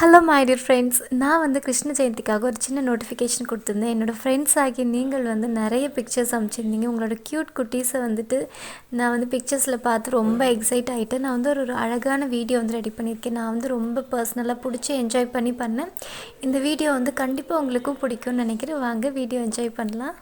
Hello my dear friends, நான் வந்து கிருஷ்ண ஜெயந்திக்காக ஒரு சின்ன நோட்டிஃபிகேஷன் கொடுத்துருந்தேன். என்னோடய ஃப்ரெண்ட்ஸ் ஆகி நீங்கள் வந்து நிறைய பிக்சர்ஸ் அனுப்பிச்சிருந்தீங்க. உங்களோட க்யூட் குட்டீஸை வந்துட்டு நான் வந்து பிக்சர்ஸில் பார்த்து ரொம்ப எக்ஸைட் ஆகிட்டேன். நான் வந்து ஒரு அழகான வீடியோ வந்து ரெடி பண்ணியிருக்கேன். நான் வந்து ரொம்ப பர்சனலாக பிடிச்சி என்ஜாய் பண்ணேன். இந்த வீடியோ வந்து கண்டிப்பாக உங்களுக்கும் பிடிக்கும்னு நினைக்கிறேன். வாங்க வீடியோ என்ஜாய் பண்ணலாம்.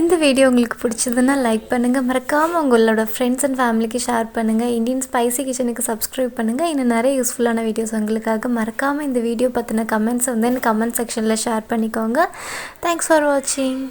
இந்த வீடியோ உங்களுக்கு பிடிச்சதுன்னா லைக் பண்ணுங்கள். மறக்காமல் உங்களோட ஃப்ரெண்ட்ஸ் அண்ட் ஃபேமிலிக்கு ஷேர் பண்ணுங்கள். இந்தியன் ஸ்பைசி கிச்சனுக்கு சப்ஸ்கிரைப் பண்ணுங்கள். இன்னும் நிறைய யூஸ்ஃபுல்லான வீடியோஸ் உங்களுக்காக. மறக்காமல் இந்த வீடியோ பற்றின கமெண்ட்ஸை வந்து எனக்கு கமெண்ட் செக்ஷனில் ஷேர் பண்ணிக்கோங்க. தேங்க்ஸ் ஃபார் வாட்சிங்.